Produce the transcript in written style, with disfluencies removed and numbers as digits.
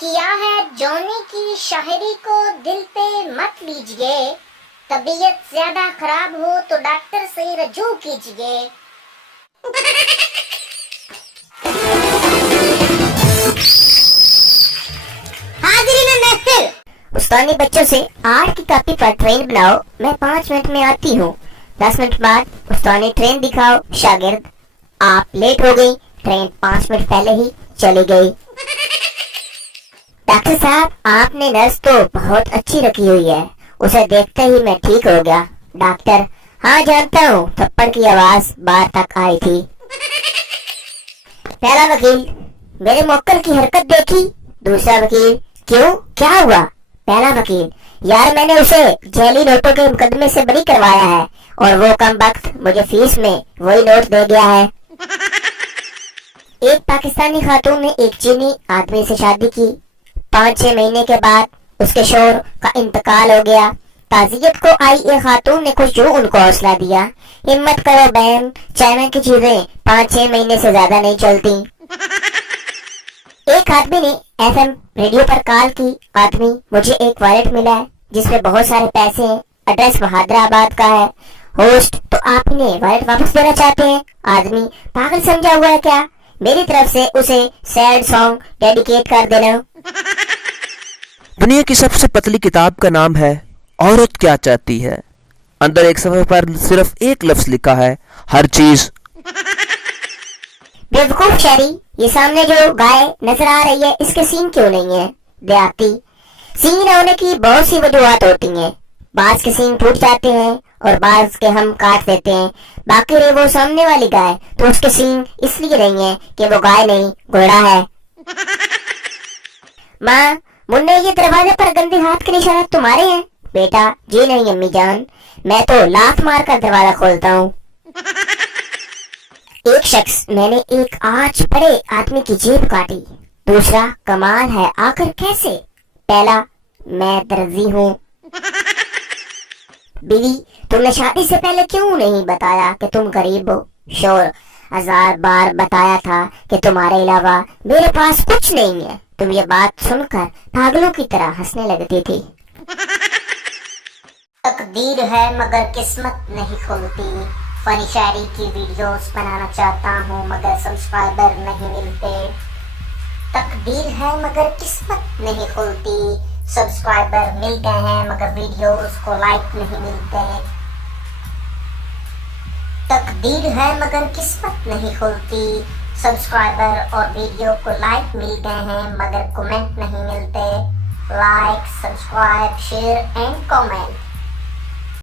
کیا ہے جونی کی شاعری کو دل پہ مت لیجئے، طبیعت زیادہ خراب ہو تو ڈاکٹر سے رجوع کیجئے۔ حاضرین محفل، استانی بچوں سے آرٹ کی کاپی پر ٹرین بناؤ، میں 5 منٹ میں آتی ہوں۔ 10 منٹ بعد استانی ٹرین دکھاؤ، شاگرد آپ لیٹ ہو گئی، ٹرین 5 منٹ پہلے ہی چلی گئی۔ ڈاکٹر صاحب آپ نے نرس تو بہت اچھی رکھی ہوئی ہے، اسے دیکھتے ہی میں ٹھیک ہو گیا۔ ڈاکٹر ہاں جانتا ہوں، تھپڑ کی آواز باہر تک آئی تھی۔ پہلا وکیل میرے موکل کی حرکت دیکھی؟ دوسرا وکیل کیوں کیا ہوا؟ پہلا وکیل یار میں نے اسے جعلی نوٹوں کے مقدمے سے بری کروایا ہے اور وہ کم وقت مجھے فیس میں وہی نوٹ دے گیا ہے۔ ایک پاکستانی خاتون نے ایک چینی آدمی سے شادی کی، 5-6 مہینے کے بعد اس کے شوہر کا انتقال ہو گیا۔ تعزیت کو آئی ایک خاتون نے کچھ جو ان کو حوصلہ دیا، ہمت کرو بہن، چائنا کی چیزیں 5-6 مہینے سے زیادہ نہیں چلتی۔ ایک آدمی نے FM ریڈیو پر کال کی، آدمی مجھے ایک وائلٹ ملا ہے جس میں بہت سارے پیسے ہیں، ایڈریس بہادر آباد کا ہے۔ ہوسٹ تو آپ انہیں وائلٹ واپس دینا چاہتے ہیں؟ آدمی پاگل سمجھا ہوا ہے کیا؟ میری طرف سے اسے سیڈ سانگ ڈیڈیکیٹ کر دینا۔ دنیا کی سب سے پتلی کتاب کا نام ہے عورت کیا چاہتی ہے۔ اندر ایک صفحے پر صرف ایک لفظ لکھا ہے، ہر چیز۔ بیوقوف شہری، یہ سامنے جو گائے نظر آ رہی ہے اس کے سینگ کیوں نہیں ہے؟ دیہاتی سینگ نہ ہونے کی بہت سی وجوہات ہوتی ہیں، بعض کے سینگ ٹوٹ جاتے ہیں اور بعض کے ہم کاٹ دیتے ہیں، باقی رہے وہ سامنے والی گائے تو اس کے سینگ اس لیے نہیں ہے کہ وہ گائے نہیں گھوڑا ہے۔ ماں منہ یہ دروازے پر گندے ہاتھ کے نشانات تمہارے ہیں؟ بیٹا جی نہیں امی جان، میں تو لات مار کر دروازہ کھولتا ہوں۔ ایک شخص میں نے ایک آج بڑے آدمی کی جیب کاٹی، دوسرا کمال ہے آخر کیسے؟ پہلا میں درزی ہوں۔ بیوی تم نے شادی سے پہلے کیوں نہیں بتایا کہ تم غریب ہو؟ شور 1000 بار بتایا تھا کہ تمہارے علاوہ میرے پاس کچھ نہیں ہے۔ تم یہ بات سن کر پاگلوں کی طرح ہنسنے لگتی تھی۔ تقدیر ہے مگر قسمت نہیں کھلتی، فنی شاعری کی ویڈیوز بنانا چاہتا ہوں مگر سبسکرائبر نہیں ملتے۔ تقدیر ہے مگر قسمت نہیں کھلتی، سبسکرائبر ملتے ہیں مگر ویڈیوز کو لائک نہیں ملتے۔ تقدیر ہے مگر قسمت نہیں کھلتی، سبسکرائبر اور ویڈیو کو لائک ملتے ہیں مگر کمنٹ نہیں ملتے۔ Like, subscribe, share and comment.